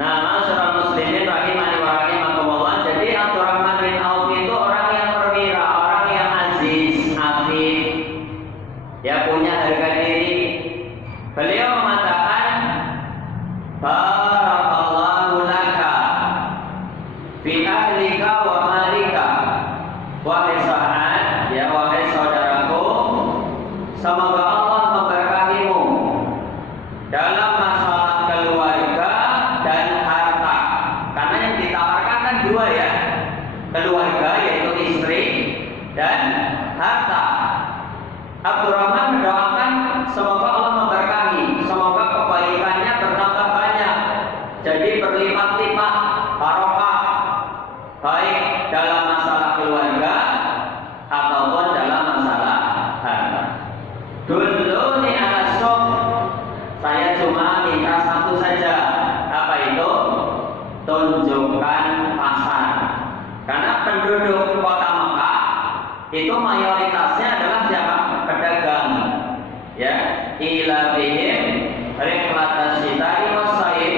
Nah, masyarakat muslimin rahimani wa rahimakumullah. Jadi Abdurrahman bin Auf itu orang yang perwira, orang yang aziz, afif, ya punya harga diri. Beliau mengatakan, barakallahu laka fi ahlika wa malika. Wahai Sa'ad, ya wahai saudaraku, semoga Allah memberkatimu dalam masalah keluarga dan harta. Karena yang ditawarkan kan dua ya, keluarga yaitu istri dan harta. Abdurrahman mendoakan semoga Allah memberkahi, semoga kebaikannya bertambah banyak, jadi berlipat-lipat barokah, baik dalam masalah keluarga ataupun dalam masalah harta. Duluni ala syuq, saya cuma minta satu saja. Apa itu? Tunjukkan pasar. Karena penduduk kota Mekah itu mayoritasnya adalah siapa? Pedagang. Ya, ila bihim rihlatas syita'i was-saif.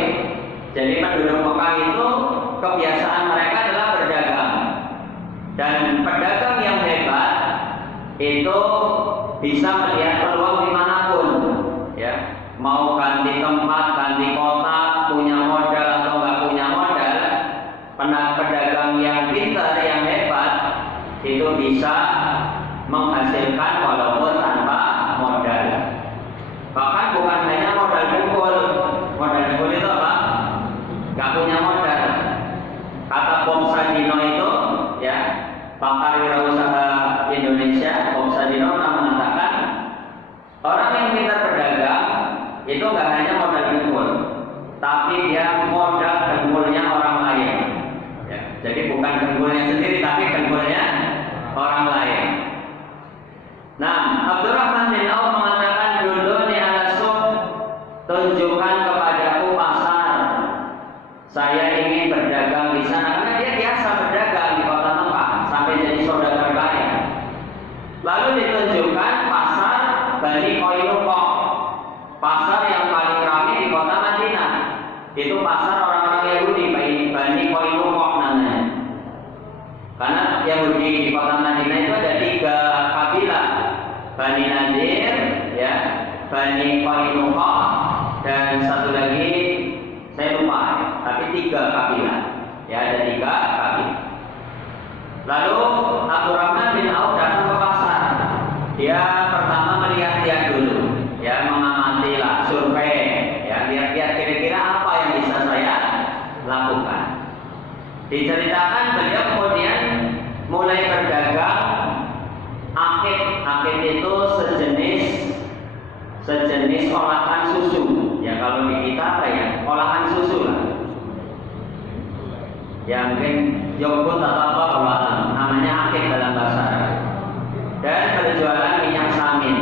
Jadi penduduk Mekah itu kebiasaan mereka adalah berdagang. Dan pedagang yang hebat itu bisa melihat peluang dimanapun, ya. Mau ganti tempat, ganti kota, punya modal atau nggak punya modal, pedagang yang pintar, yang hebat itu bisa menghasilkan walaupun tanpa modal. Bahkan bukan hanya modal dengkul. Modal dengkul itu apa? Nggak punya modal. Kata Bob Sadino itu, ya, pakar wirausaha Indonesia, Bob Sadino pernah mengatakan, orang yang pintar berdagang itu nggak hanya modal dengkul, tapi dia modal dengkulnya orang lain. Ya, jadi bukan dengkulnya sendiri, tapi dengkulnya orang lain. Nah, Abdurrahman bin Auf mengatakan, duluni ala syuq, tunjukkan kepadaku pasar. Saya ingin berdagang di sana, karena dia biasa berdagang di kota Mekah sampai jadi saudagar kaya. Lalu ditunjukkan pasar Bani Qainuqa, pasar yang paling ramai di kota Madinah. Itu pasar orang-orang Yahudi, Bani Qainuqa namanya. Karena Yahudi di kota Madinah itu ada 3 kabilah, Bani Nadir, ya, Bani Qainuqa, dan satu lagi saya lupa, tapi 3 kabilah, ya, ada 3 kabilah. Lalu Abdurrahman bin Auf datang ke pasar. Dia pertama melihat-lihat dulu, ya, mengamati lah, survei, ya, lihat-lihat kira-kira apa yang bisa saya lakukan. Diceritakan beliau kemudian mulai berdagang akid. Akid itu sejenis olahan susu. Ya, kalau di kita apa ya? Olahan susu lah. Ya, mungkin yogurt atau apa olahan. Namanya akid dalam bahasa Arab. Dan berjualan minyak samin.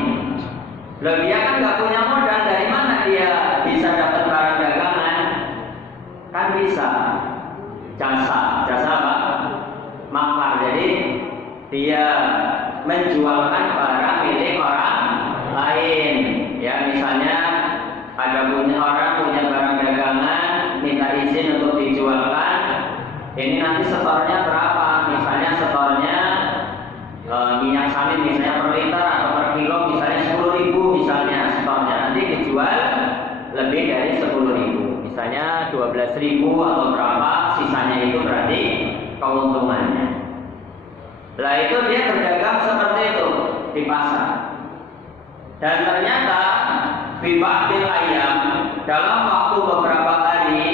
Loh, dia kan nggak punya modal, dari mana dia bisa dapat barang dagangan? Kan bisa jasa apa? Makar. Jadi dia menjualkan barang milik orang lain. Ya, misalnya ada orang punya barang dagangan, minta izin untuk dijualkan. Ini nanti setornya berapa? Misalnya setornya minyak samin misalnya per liter atau per kilo misalnya 10.000 misalnya setornya. Nanti dijual lebih dari 10.000. Misalnya 12.000 atau berapa, sisanya itu berarti keuntungannya. Lah itu dia berdagang seperti itu di pasar. Dan ternyata biba'dil ayam, dalam waktu beberapa hari,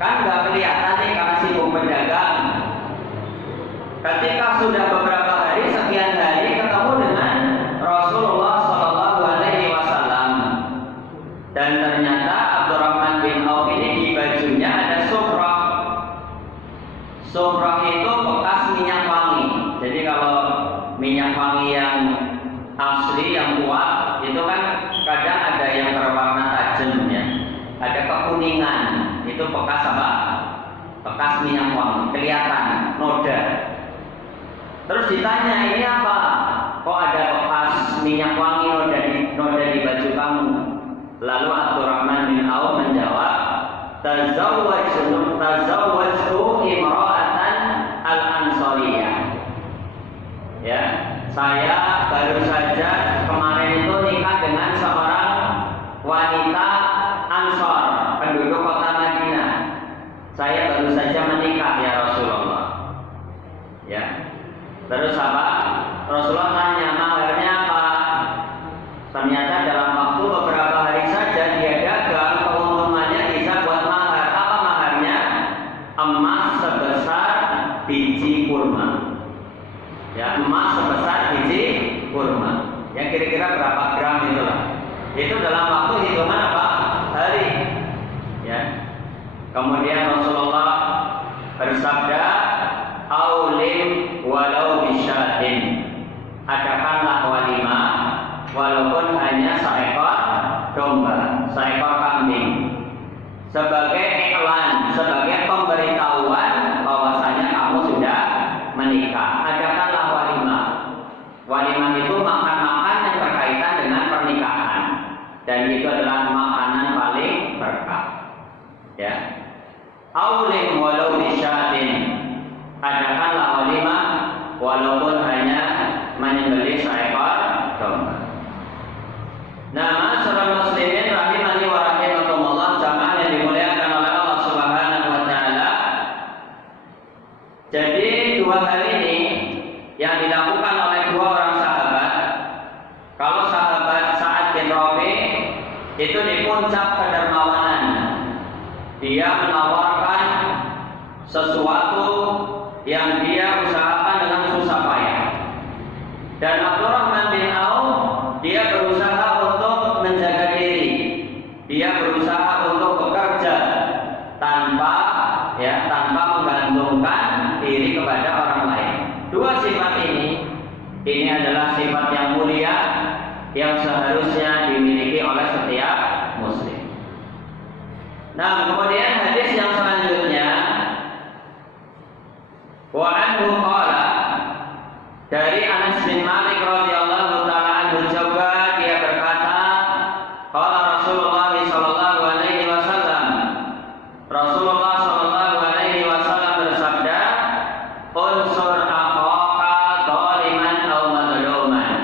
kan nggak kelihatan nih karena sibuk berdagang. Ketika sudah beberapa hari, sekian hari, ketemu dengan Rasulullah SAW. Dan ternyata Abdurrahman bin Auf ini di bajunya ada sufrah. Sufrah itu bekas minyak wangi. Jadi kalau minyak wangi yang asli, yang kuat, itu kan kadang ada yang berwarna tajam, ya. Ada kekuningan, itu bekas apa? Bekas minyak wangi, kelihatan, noda. Terus ditanya, ini apa? Kok ada bekas minyak wangi noda di baju kamu? Lalu Abdurrahman bin Auf menjawab, tazawwajtu imra'atan al-ansariyah. Ya, saya baru saja kemarin itu nikah dengan seorang wanita Ansor, penduduk kota Madinah. Saya baru saja menikah ya Rasulullah. Ya. Terus apa? Rasulullah tanya, maharnya apa? Ternyata dalam waktu beberapa hari saja dia dagang, keuntungannya bisa buat mahar. Apa maharnya? Emas sebesar biji kurma. Ya, emas sebesar biji kurma. Ya, kira-kira berapa gram itulah. Itu dalam waktu hitungan apa? Hari. Ya. Kemudian Rasulullah bersabda, "Aulim walau bisyatin." Adakanlah walimah walaupun hanya seekor domba, seekor kambing. Sebagai iklan, sebagai pemberitahuan bahwasanya kamu sudah menikah. Adakanlah walimah. Walimah itu makan-makan yang berkaitan dengan pernikahan. Dan itu adalah makanan paling berkah. Ya. Aulim walau bisyatin. Adakanlah walimah walaupun hanya menyembelih seekor domba. Nah, ma'asyiral muslimin rahimani wa rahimakumullah, jamaah yang dimuliakan oleh Allah Subhanahu wa taala. Jadi dua hal ini yang dilakukan oleh dua orang sahabat. Kalau sahabat Sa'ad bin Rabi itu di puncak kedermawanan. Dia menawarkan sesuatu yang dia usahakan dengan susah payah. Dan Abdurrahman bin Auf, dia berusaha untuk menjaga diri. Dia berusaha untuk bekerja tanpa menggantungkan diri kepada orang lain. Dua sifat ini adalah sifat yang mulia yang seharusnya dimiliki oleh setiap muslim. Nah, kemudian hadis yang selanjutnya, wa anhu qala, dari Anas bin Malik radhiyallahu taala anhu juga dia berkata, qala Rasulullah sallallahu alaihi wasallam, Rasulullah sallallahu alaihi wasallam bersabda, unsur akhaka dhaliman aw madluman.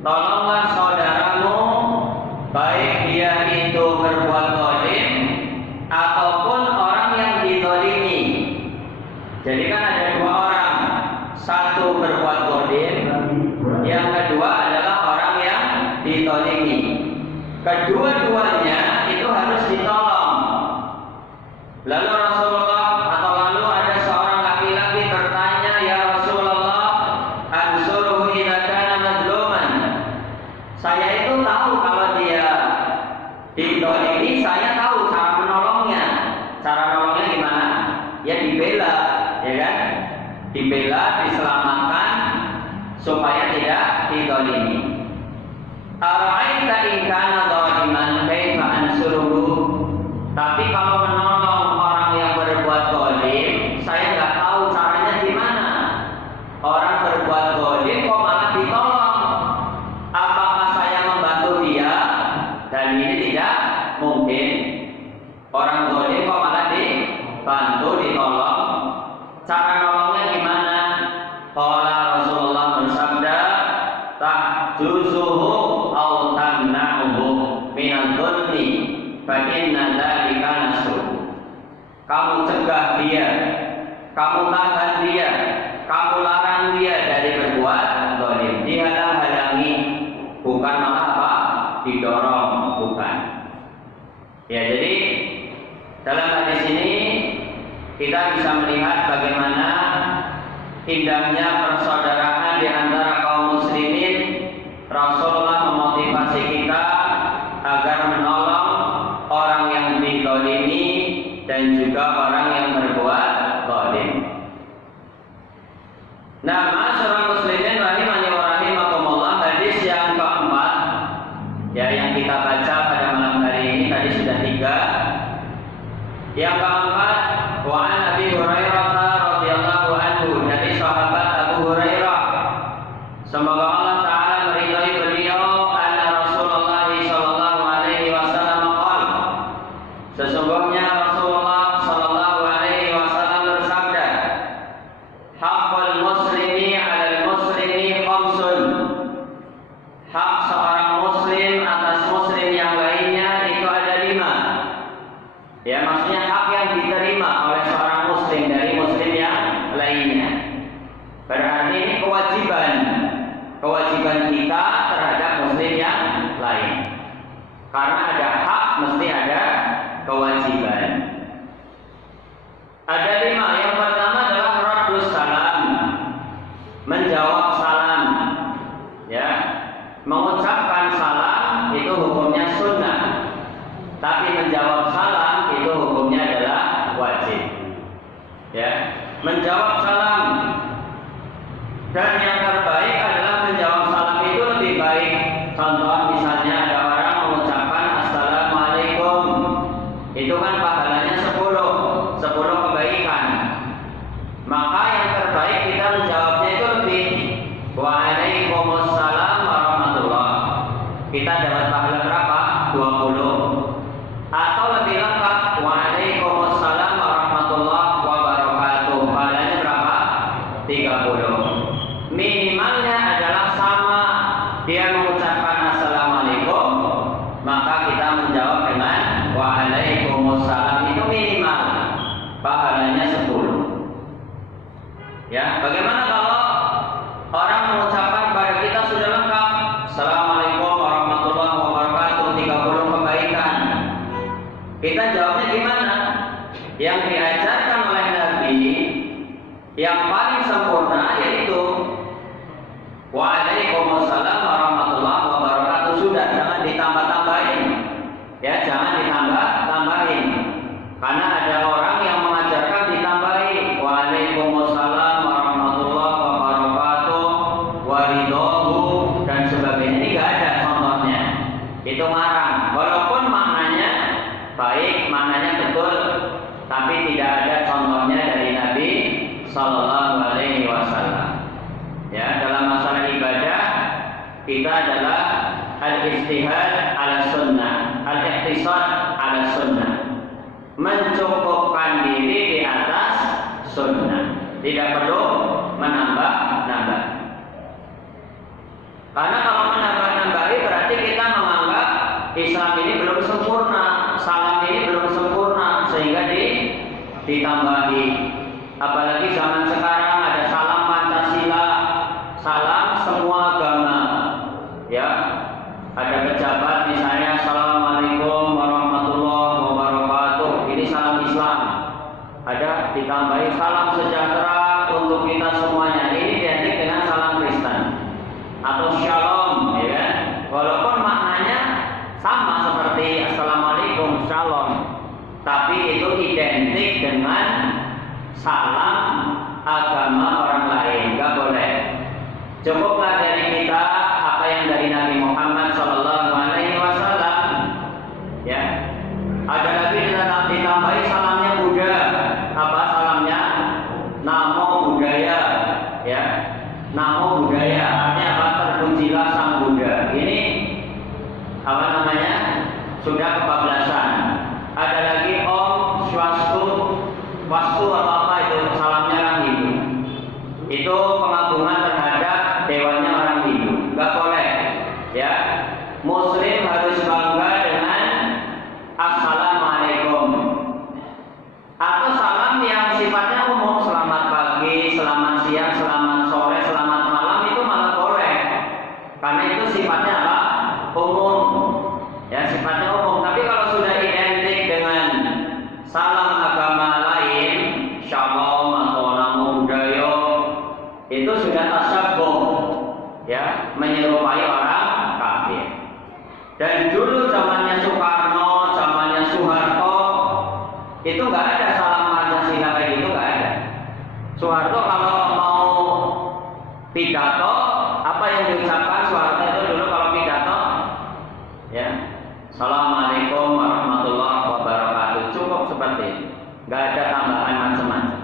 Tolonglah saudaramu baik dia itu berbuat zalim ataupun orang yang dizalimi. Jadi kan ada dua orang, satu berbuat zalim, yang kedua adalah orang yang dizalimi. Kedua-duanya itu harus ditolong. Lalu lalu ada seorang laki-laki bertanya, ya Rasulullah, ansuruhu idza kana mazluman. Saya itu tahu kalau dia dizalimi, saya tahu cara menolongnya. Cara nolongnya gimana? Ya dibela, ya kan? Dibela, diselamatkan supaya tidak dizalimi. Ara'aita in kana zaliman kaifa ansuruhu? Tapi kalau menolong orang yang berbuat zalim, saya nggak tahu caranya gimana. Orang berbuat zalim kok malah ditolong. Apakah saya membantu dia? Dan ini tidak mungkin. Orang zalim kok malah dibantu, ditolong. Cara nolongnya gimana? Qala Rasulullah bersabda, tahjuzuhu aw tamna'uhu minadh dhulmi fa inna dzalika nasruh. Kamu cegah dia, kamu tahan dia, kamu larang dia dari berbuat zalim. Dihalang-halangi, bukan malah apa? Didorong, bukan. Ya, jadi dalam hadis ini kita bisa melihat bagaimana indahnya persaudaraan di antara kaum muslimin. Rasulullah memotivasi kita agar menolong orang yang dizalimi dan juga orang yang berbuat zalim. Nah, ma'asyiral muslimin rahimani wa rahimakumullah, hadis yang keempat ya yang kita baca pada malam hari ini, tadi sudah 3. Yang keempat, wa an Abi Hurairah radhiyallahu anhu, dari sahabat Abu Hurairah, semoga Allah taala meridhai beliau, anna Rasulullah sallallahu alaihi wasallam qala, sesungguhnya Ya, maksudnya hak yang diterima oleh seorang muslim dari muslim yang lainnya. Berarti ini kewajiban kita terhadap muslim yang lain. Karena ada hak, mesti ada kewajiban. Ada 5. Yang pertama adalah raddus salam, menjawab salam. Ya, mengucapkan salam itu hukumnya sunnah, tapi menjawab salam itu hukumnya adalah wajib. Ya, menjawab salam. Dan yang terbaik adalah menjawab salam itu lebih baik. Contoh misalnya ada orang mengucapkan assalamualaikum, itu kan pahalanya 10 kebaikan. Maka yang terbaik kita menjawabnya itu lebih. Waalaikumsalam warahmatullah. Kita dapat pahala berapa? 20. Atau lebih lengkap, waalaikumsalam warahmatullahi wabarakatuh. Pahalanya berapa? 30. Minimalnya adalah sama. Dia mengucapkan assalamualaikum, maka kita menjawab dengan waalaikumsalam, itu minimal. Pahalanya 10. Ya, bagaimana kalau orang mengucapkan kepada kita sudah lengkap, assalamualaikum warahmatullahi wabarakatuh, 30 kebaikan. Kita jawabnya gimana? Yang diajarkan oleh Nabi yang paling sempurna yaitu waalaikumsalam warahmatullahi wabarakatuh. Sudah, jangan ditambah-tambahin. Ya, jangan ditambah-tambahin. Karena ada orang yang mengajarkan ditambahi waalaikumsalam warahmatullahi wabarakatuh waridohu dan sebagainya. Ini nggak ada contohnya. Itu ngarang. Walaupun maknanya baik, maknanya betul, tapi tidak ada contohnya dari Nabi Sallallahu Alaihi Wasallam. Ya, dalam masalah ibadah kita adalah al-ijtihad ala sunnah, al-ihtisad ala sunnah, mencukupkan diri di atas sunnah, tidak perlu menambah-nambah. Karena kalau menambah-nambahi berarti kita menganggap Islam ini belum sempurna, salam ini belum sempurna, sehingga ditambahi. Apalagi zaman sekarang ada salam Pancasila, salam semua agama. Ya, ada pejabat misalnya assalamualaikum warahmatullahi wabarakatuh, ini salam Islam. Ada ditambahi salam sejahtera untuk kita semuanya, ini identik dengan salam Kristen atau shalom, ya kan? Walaupun maknanya sama seperti assalamualaikum, shalom, tapi itu identik dengan salam agama orang lain, nggak boleh. Cukuplah dari kita apa yang dari Nabi Muhammad Sallallahu Alaihi Wasallam. Ya, ada lagi ditambahi salamnya Buddha. Apa salamnya? Namo Buddhaya. Ya, Namo Buddhaya. Artinya apa? Terpujilah Sang Buddha. Ini apa namanya? Sudah kebablasan. Ada lagi Om Swastu, Wastu atau apa itu salamnya orang Hindu. Itu pengagungan terhadap dewannya orang Hindu. Nggak boleh. Ya, Muslim harus bangga dengan assalamualaikum atau salam yang sifatnya umum, selamat pagi, selamat siang, selamat sore, selamat malam, itu malah boleh. Karena itu sifatnya apa? Umum. Ya, sifatnya umum. Tapi kalau sudah identik dengan salam agama lain, shalom atau namo buddhaya, itu sudah tasyabuh, ya, menyerupai orang kafir. Dan dulu zamannya Soekarno, zamannya Soeharto, itu nggak ada salam Pancasila kayak gitu, nggak ada. Soeharto kalau mau pidato, apa yang diucapkan Soeharto itu dulu kalau pidato, ya, assalamualaikum warahmatullahi wabarakatuh, cukup seperti itu, nggak ada tambahan macam-macam.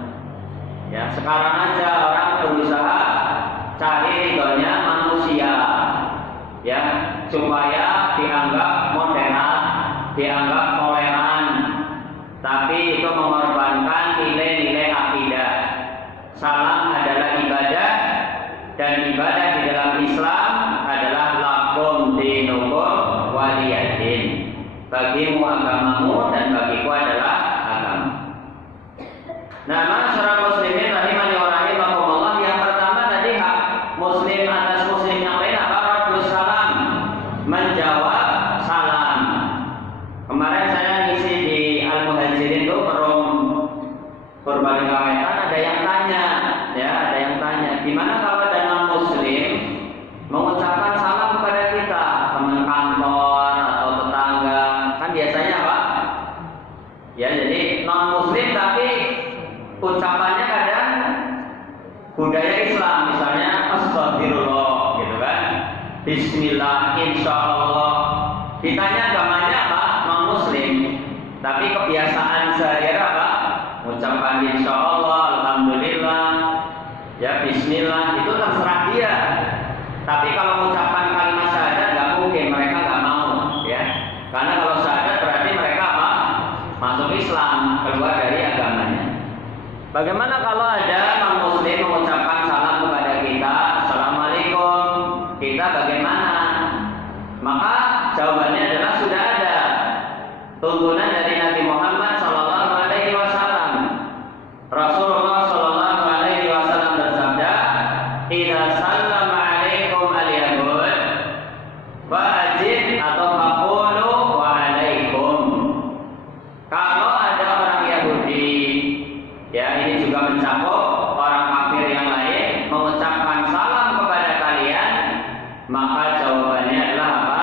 Ya, sekarang aja orang berusaha cari ridhonya manusia, ya, supaya dianggap modern, dianggap toleran, tapi itu mengorbankan nilai-nilai akidah. Salam adalah ibadah, dan ibadah di dalam Islam adalah lakum dinukum waliyadin. bagimu agamamu dan bagiku adalah agama. Nah, masyarakat muslimin rahimani wa rahimakumullah, yang pertama tadi hak muslim atas muslim yang lain apa? Raddus salam, menjawab salam. Kemarin saya ngisi di Al-Muhajirin itu Purbalingga Wetan, ada yang tanya, ya, ada yang tanya, gimana kalau ada non-muslim mengucapkan salam kepada kita, teman kantor atau tetangga, kan biasanya apa? Ya, jadi non-muslim tapi ucapannya kadang budaya Islam, misalnya astagfirullah, gitu kan, bismillah, insyaallah. Ditanya agamanya apa? Non-muslim, tapi kebiasaan sehari-hari apa? Ucapan insyaallah, alhamdulillah, ya bismillah, itu terserah dia. Tapi kalau mengucapkan kalimat syahadat nggak mungkin, mereka nggak mau, ya. Karena kalau syahadat berarti mereka apa? Masuk Islam, keluar dari agamanya. Bagaimana kalau ada non-muslim mengucapkan salam kepada kita, assalamualaikum, kita bagaimana? Maka jawabannya adalah sudah ada tuntunan dari Nabi Muhammad Sallallahu Alaihi Wasallam. Rasulullah Sallallahu Alaihi Wasallam bersabda, "Idza sallama alaikum al-yahud, fa'ajib atau faqulu wa alaikum." Kalau ada orang Yahudi, ya ini juga mencakup orang kafir yang lain, mengucapkan salam kepada kalian, maka jawabannya adalah apa?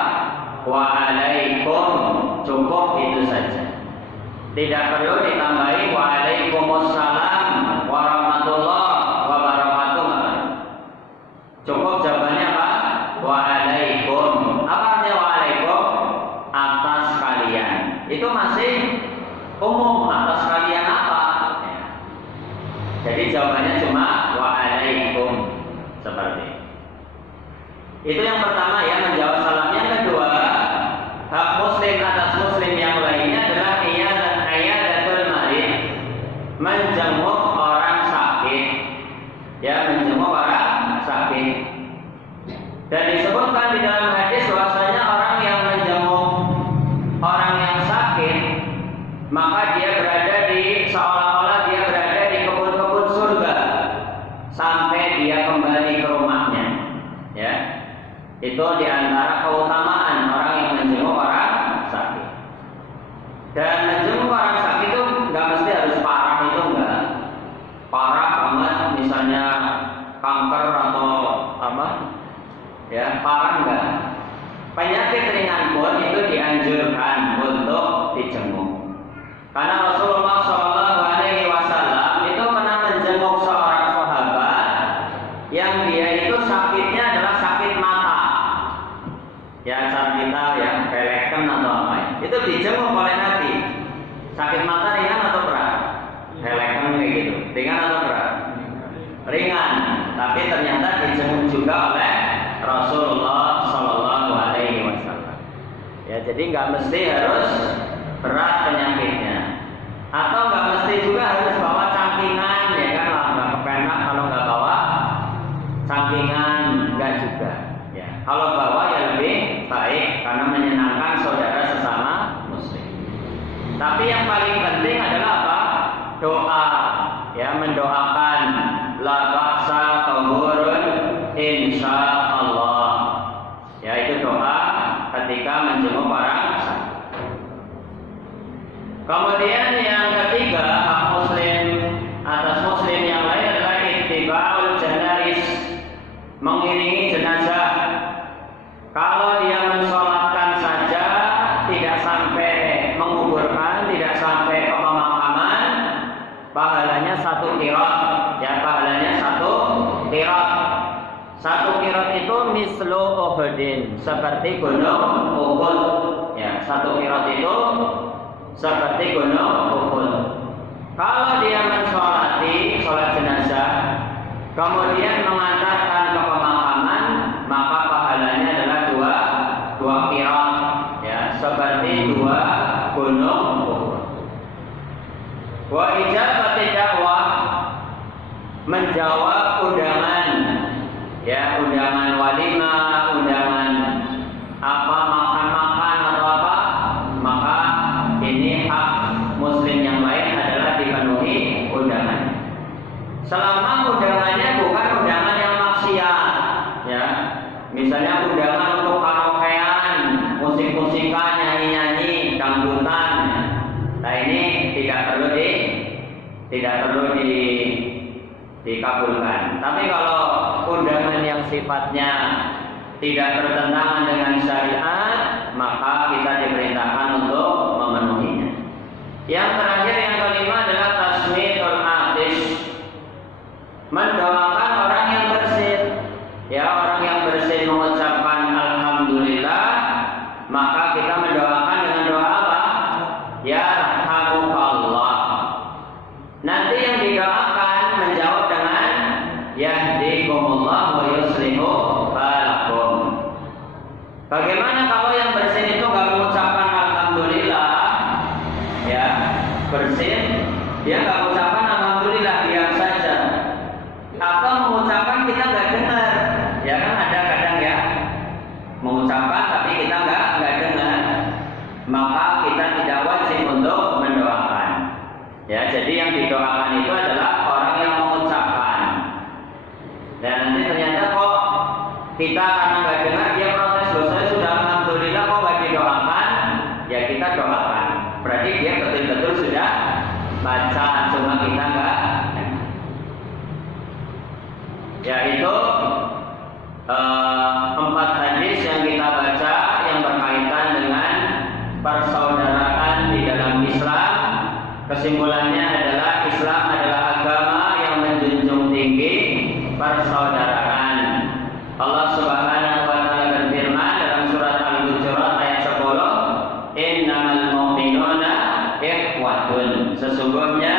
Wa alaikum, cukup itu saja. Tidak perlu ditambahi wa alaikumussalam warahmatullahi wabarakatuh. Cukup jawabannya apa? Wa alaikum. Apa artinya wa alaikum? Atas kalian. Itu masih umum, atas kalian apa? Jadi jawabannya cuma wa alaikum, seperti itu. Yang pertama, ya, menjawab salam. Yang kedua, hak muslim atas muslim yang lainnya adalah iyadatul marid, menjenguk orang sakit, ya, menjenguk orang sakit. Dan disebutkan di dalam hadis bahwasanya orang yang menjenguk orang yang sakit, maka dia berada di, seolah-olah dia berada di kebun-kebun surga sampai dia kembali ke rumahnya, ya. Itu diantara keutamaan orang yang menjenguk orang sakit. Dan menjenguk orang sakit itu nggak mesti harus parah, itu enggak parah banget, misalnya kanker atau apa, ya, parah enggak. Penyakit ringan pun itu dianjurkan untuk dijenguk. Karena Rasulullah Shallallahu Alaihi Wasallam itu pernah menjenguk seorang sahabat yang dia itu sakitnya adalah sakit mata. Ya, cara kita ya peleken atau apa, itu dijenguk oleh Nabi. Sakit mata ringan atau berat? Peleken kayak gitu, ringan atau berat? Ringan, tapi ternyata dijenguk juga oleh Rasulullah Sallallahu Alaihi Wasallam. Ya, jadi nggak mesti harus berat penyakitnya, atau nggak mesti juga harus bawa cangkingan, ya kan? Nggak kepenak kalau nggak bawa cangkingan, nggak juga. Ya, kalau bawa ya lebih baik karena menyenangkan saudara sesama muslim. Tapi yang paling penting adalah apa? Doa, ya, mendoakan la ba'sa tahurun insyaallah. Ya, itu doa ketika menjenguk orang sakit. Kemudian yang ketiga, hak muslim atas muslim yang lain adalah ittiba'ul janais, mengiringi jenazah. Kalau dia mensolatkan saja, tidak sampai menguburkan, tidak sampai ke pemakaman, pahalanya 1 qirat, ya, pahalanya 1 qirat. 1 qirat itu mislu Uhudin, seperti gunung Uhud. Ya, 1 qirat itu seperti gunung Uhud. Kalau dia mensolati sholat jenazah, kemudian mengantarkan ke pemakaman, maka pahalanya adalah 2 qirat, ya, seperti 2 gunung Uhud. Wa ijabati dakwah, menjawab undangan, ya, undangan walimah, undangan apa, makan-makan atau apa, memenuhi undangan. Selama undangannya bukan undangan yang maksiat, ya. Misalnya undangan untuk karaokean, musik-musikan, nyanyi-nyanyi, dangdutan. Nah ini tidak perlu dikabulkan. Tapi kalau undangan yang sifatnya tidak bertentangan dengan syariat, maka kita diperintahkan untuk memenuhinya. Yang terakhir, yang kelima adalah tasmitul atis, mendoakan orang yang bersin. Ya, orang yang bersin mengucapkan alhamdulillah, maka kita mendoakan dengan doa apa? Ya rahmukallah. Nanti yang didoakan menjawab dengan yahdikumullah wa yuslihu balakum. Bagaimana kalau yang bersin itu nggak mengucapkan alhamdulillah? Ya, bersin dia nggak mengucapkan alhamdulillah, diam saja. Atau mengucapkan kita nggak dengar, ya kan ada kadang ya mengucapkan tapi kita nggak dengar, maka kita tidak wajib untuk mendoakan. Ya, jadi yang didoakan itu adalah orang yang mengucapkan. Dan nanti ternyata kok kita karena nggak dengar dia protes, loh saya sudah alhamdulillah kok nggak didoakan, ya kita doakan. Berarti dia betul-betul sudah baca, cuma kita nggak. Yaitu 4 hadis yang kita baca yang berkaitan dengan persaudaraan di dalam Islam. Kesimpulannya adalah Islam adalah agama yang menjunjung tinggi persaudaraan. Allah Subhanahu wa taala berfirman dalam surat Al-Hujurat ayat 10, "Innamal mu'minuna ikhwatun." Sesungguhnya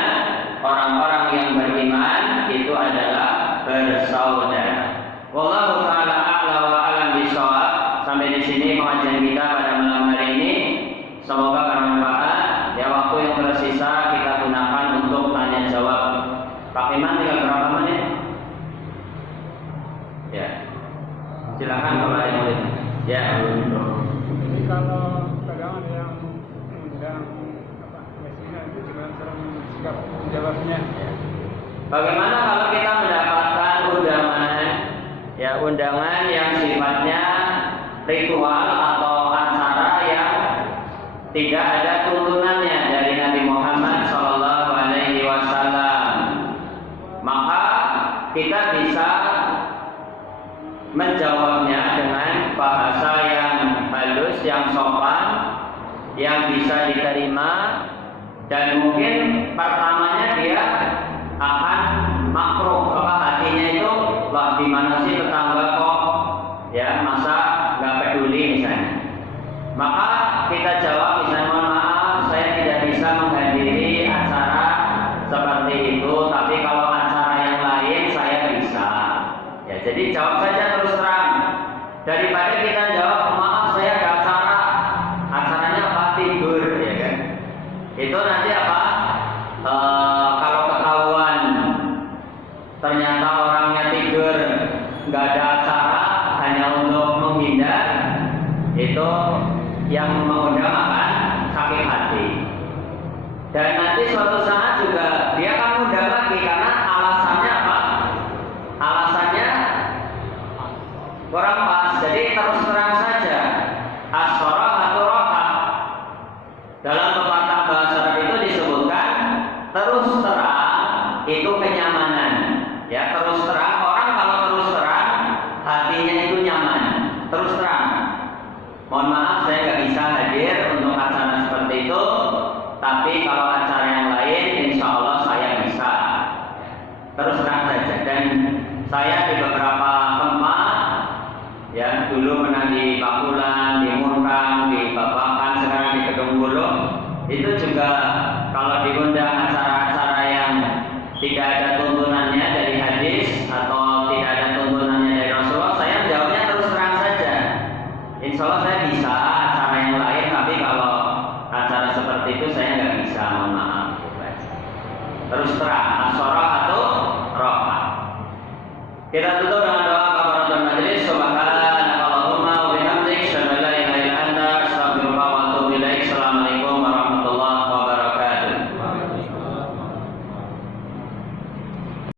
orang-orang yang beriman itu adalah bersaudara. Wallahu taala a'la wa a'lam bishawab. Sampai di sini pengajian kita pada malam hari ini. Semoga bermanfaat. Ya, waktu yang tersisa kita gunakan untuk tanya jawab. Pak Iman tinggal berapa menit? Ya. Silakan kalau ada yang mau. Ya. Jadi kalau kadang ada yang mengundang mestinya itu juga sering sikap menjawabnya. Bagaimana kalau kita mendapatkan undangan yang sifatnya ritual atau acara yang tidak ada tuntunannya dari Nabi Muhammad SAW? Maka kita bisa menjawabnya dengan bahasa yang halus, yang sopan, yang bisa diterima, dan mungkin pertamanya dia akan makruh, hatinya itu, wah gimana sih tetangga kok ya masa nggak peduli misalnya. Maka kita jawab misalnya, mohon maaf saya tidak bisa menghadiri acara seperti itu, tapi kalau acara yang lain saya bisa. Ya, jadi jawab saja terus terang, daripada kita jawab maaf saya ada acara, acaranya apa, tidur, ya kan? Itu nanti apa? Kalau ketahuan ternyata orangnya tidur, nggak ada acara, hanya untuk menghindar, itu yang mengundang akan sakit hati. Dan nanti suatu saat juga dia akan undang lagi karena alasannya apa? Alasannya kurang pas. Jadi terus terang saja, as-sarahatu rahah. Dalam pepatah bahasa Arab itu disebutkan terus terang itu kenyamanan. Ya, terus terang, orang kalau terus terang hatinya itu nyaman. Terus terang, mohon maaf saya nggak bisa hadir untuk acara seperti itu, tapi kalau acara yang lain insya Allah saya bisa. Terus terang saja. Dan saya di beberapa tempat, ya dulu pernah di Pakulan, di Murkang, di Babakan, sekarang di Kedung Gulung, itu juga kalau diundang acara-acara yang tidak ada tuntunannya dari hadis atau tidak ada tuntunannya dari Rasulullah, saya jawabnya terus terang saja. Insya Allah saya bisa acara yang lain, tapi kalau acara seperti itu saya nggak bisa, mohon maaf. Terus terang, as-sarahatu rahah. Kita tutup dengan